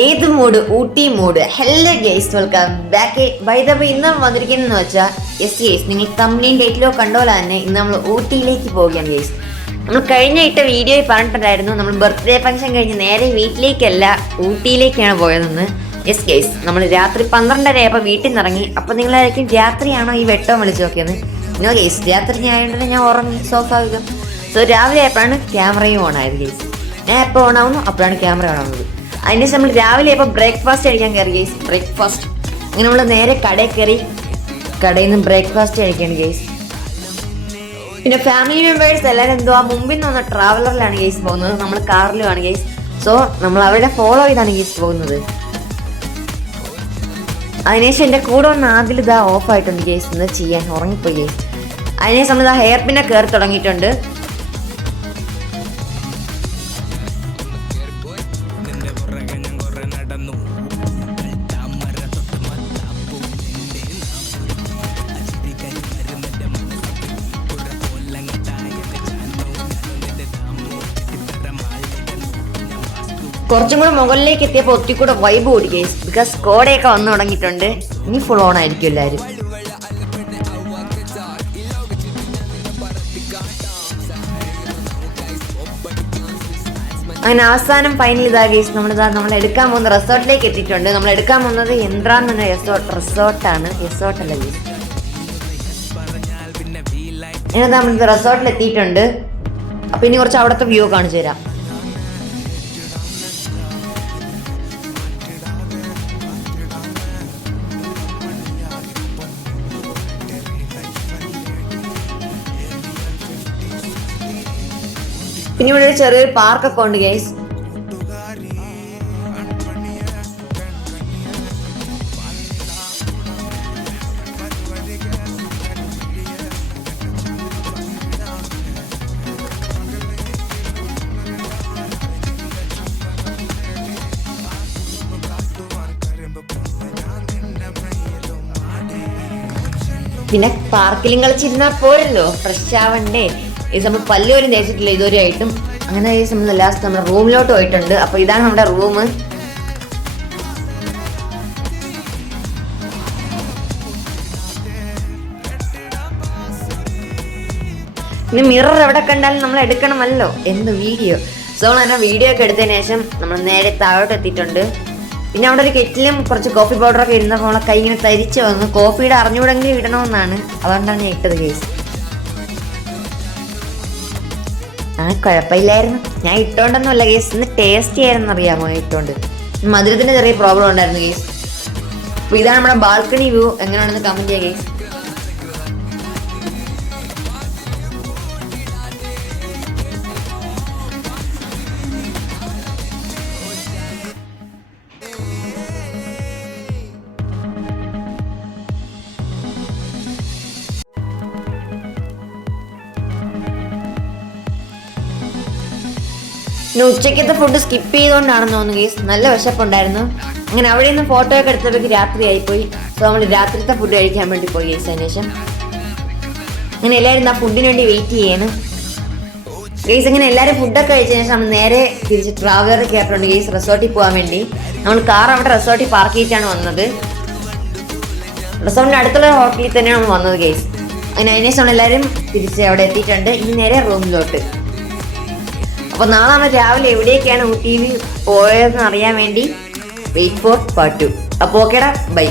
ഏത് mood Ooty mood. Hello guys, welcome back. By the way, ഇന്ന് വന്നിരിക്കുന്നതെന്ന് വെച്ചാൽ യെസ് നിങ്ങൾ തമ്മിലും ഡേറ്റിലോ കണ്ടോലെ തന്നെ ഇന്ന് നമ്മൾ ഊട്ടിയിലേക്ക് പോവുകയാണ് ഗൈസ്. നമ്മൾ കഴിഞ്ഞ ഇട്ട വീഡിയോയിൽ പറഞ്ഞിട്ടുണ്ടായിരുന്നു നമ്മൾ ബർത്ത്ഡേ ഫംഗ്ഷൻ കഴിഞ്ഞ് നേരെ വീട്ടിലേക്കല്ല ഊട്ടിയിലേക്കാണ് പോയതെന്ന്. യെസ് ഗൈസ്, നമ്മൾ രാത്രി 12:30 ആയപ്പോൾ വീട്ടിൽ നിന്ന് ഇറങ്ങി. അപ്പോൾ നിങ്ങളായിരിക്കും രാത്രിയാണോ ഈ വെട്ടം വിളിച്ച് നോക്കിയത്? നോ ഗൈസ്, രാത്രി ആയതുകൊണ്ട് ഞാൻ ഉറങ്ങി, സ്വാഭാവികം. സോ രാവിലെ ആയപ്പോഴാണ് ക്യാമറയും ഓൺ ആയത് ഗൈസ്. ഞാൻ എപ്പോൾ ഓൺ ആവുന്നു അപ്പോഴാണ് ക്യാമറ ഓൺ ആവുന്നത്. അതിനുശേഷം നമ്മൾ രാവിലെ ഇപ്പോൾ ബ്രേക്ക്ഫാസ്റ്റ് കഴിക്കാൻ കയറി ഗൈസ്. ബ്രേക്ക്ഫാസ്റ്റ് അങ്ങനെ നമ്മൾ നേരെ കടയിൽ കയറി കടയിൽ നിന്ന് ബ്രേക്ക്ഫാസ്റ്റ് കഴിക്കുകയാണ് ഗൈസ്. പിന്നെ ഫാമിലി മെമ്പേഴ്സ് എല്ലാവരും എന്തോ മുമ്പിൽ നിന്ന് വന്ന ട്രാവലറിലാണ് ഗൈസ് പോകുന്നത്, നമ്മൾ കാറിലുമാണ് ഗൈസ്. സോ നമ്മൾ അവരുടെ ഫോളോ ചെയ്താണ് ഗൈസ് പോകുന്നത്. അതിനുശേഷം എൻ്റെ കൂടെ വന്ന ആദ്യം ഇതാ ഓഫായിട്ടുണ്ട് ഗൈസ്. എന്താ ചെയ്യാൻ, ഉറങ്ങിപ്പോയി ഗൈസ്. അതിനുശേഷം നമ്മൾ ഹെയർ പിന്നെ കയറി തുടങ്ങിയിട്ടുണ്ട്. കുറച്ചും കൂടെ മുകളിലേക്ക് എത്തിയപ്പോൾ ഒത്തിക്കൂടെ വൈബ് കൂടി ഗൈസ്. ബിക്കോസ് കോടയൊക്കെ വന്നു തുടങ്ങിയിട്ടുണ്ട്. ഇനി ഫുൾ ഓൺ ആയിരിക്കും എല്ലാവരും. അങ്ങനെ അവസാനം ഫൈനൽ ഇതാ ഗൈസ്, നമ്മൾ എടുക്കാൻ പോകുന്ന റിസോർട്ടിലേക്ക് എത്തിയിട്ടുണ്ട്. നമ്മൾ എടുക്കാൻ പോകുന്നത് യന്ത്രാന്ന് പറഞ്ഞ റിസോർട്ടല്ല ഗൈസ്. ഇനി നമ്മൾ റിസോർട്ടിൽ എത്തിയിട്ടുണ്ട്. അപ്പൊ ഇനി കുറച്ച് അവിടുത്തെ വ്യൂ കാണിച്ചു തരാം. പിന്നെ ഇവിടെ ഒരു ചെറിയൊരു പാർക്കൊക്കെ ഉണ്ട് ഗൈസ്. പിന്നെ പാർക്കിലും കളിച്ചിരുന്നാൽ പോരല്ലോ, ഫ്രഷ് ആവണ്ടേ. ഇത് നമ്മൾ പല്ലുപോലും തേച്ചിട്ടില്ല ഇതുവരെ ആയിട്ടും. അങ്ങനെ നമ്മൾ ലാസ്റ്റ് നമ്മുടെ റൂമിലോട്ട് പോയിട്ടുണ്ട്. അപ്പോൾ ഇതാണ് നമ്മുടെ റൂം. പിന്നെ മിറർ എവിടെ കണ്ടാലും നമ്മൾ എടുക്കണമല്ലോ, എന്ത് വീഡിയോ. സോ അങ്ങനെ വീഡിയോ ഒക്കെ എടുത്തതിന് ശേഷം നമ്മൾ നേരെ താഴോട്ട് എത്തിയിട്ടുണ്ട്. പിന്നെ അവിടെ ഒരു കെറ്റിലും കുറച്ച് കോഫി പൗഡറൊക്കെ ഇരുന്നപ്പോൾ നമ്മളെ കൈ ഇങ്ങനെ തരിച്ച് വന്നു. കോഫിയുടെ അറിഞ്ഞുകൂടെങ്കിലും ഇടണമെന്നാണ്, അതുകൊണ്ടാണ് ഞാൻ ഇട്ടത് കേസ്. കുഴപ്പമില്ലായിരുന്നു, ഞാൻ ഇട്ടോണ്ടൊന്നുമല്ല കേസ്. ഇന്ന് ടേസ്റ്റി ആയിരുന്നു അറിയാമോ ഇട്ടോണ്ട്. മധുരത്തിന് ചെറിയ പ്രോബ്ലം ഉണ്ടായിരുന്നു കേസ്. അപ്പോൾ ഇതാണ് നമ്മുടെ ബാൽക്കണി വ്യൂ. എങ്ങനെയാണെന്ന് കമന്റ് ചെയ്യാം കേസ്. പിന്നെ ഉച്ചയ്ക്കത്തെ ഫുഡ് സ്കിപ്പ് ചെയ്തുകൊണ്ടാണെന്ന് തോന്നുന്നു ഗൈസ്. നല്ല വിശപ്പുണ്ടായിരുന്നു. അങ്ങനെ അവിടെ നിന്ന് ഫോട്ടോ ഒക്കെ എടുത്തപ്പോഴേക്ക് രാത്രി ആയിപ്പോയി. സോ നമ്മൾ രാത്രിത്തെ ഫുഡ് കഴിക്കാൻ വേണ്ടി പോയി ഗൈസ്. അതിനുശേഷം അങ്ങനെ എല്ലാവരും ആ ഫുഡിന് വേണ്ടി വെയിറ്റ് ചെയ്യാണ് ഗൈസ്. അങ്ങനെ എല്ലാവരും ഫുഡൊക്കെ കഴിച്ചതിന് ശേഷം നമ്മൾ നേരെ തിരിച്ച് ട്രാവലറിൽ കയറിയിട്ടുണ്ട് ഗൈസ്, റിസോർട്ടിൽ പോകാൻ വേണ്ടി. നമ്മൾ കാർ അവിടെ റിസോർട്ടിൽ പാർക്ക് ചെയ്തിട്ടാണ് വന്നത്. റിസോർട്ടിൻ്റെ അടുത്തുള്ള ഹോട്ടലിൽ തന്നെയാണ് നമ്മൾ വന്നത് ഗൈസ്. അങ്ങനെ അതിനുശേഷം നമ്മളെല്ലാവരും തിരിച്ച് അവിടെ എത്തിയിട്ടുണ്ട്. ഇനി നേരെ റൂമിലോട്ട്. അപ്പോൾ നാളെ നമ്മൾ രാവിലെ എവിടേക്കാണ് ഊട്ടിയിൽ പോയതെന്ന് അറിയാൻ വേണ്ടി വെയിറ്റ് ഫോർ പാർട്ട് 2. അപ്പോൾ ഓക്കേടാ, ബൈ.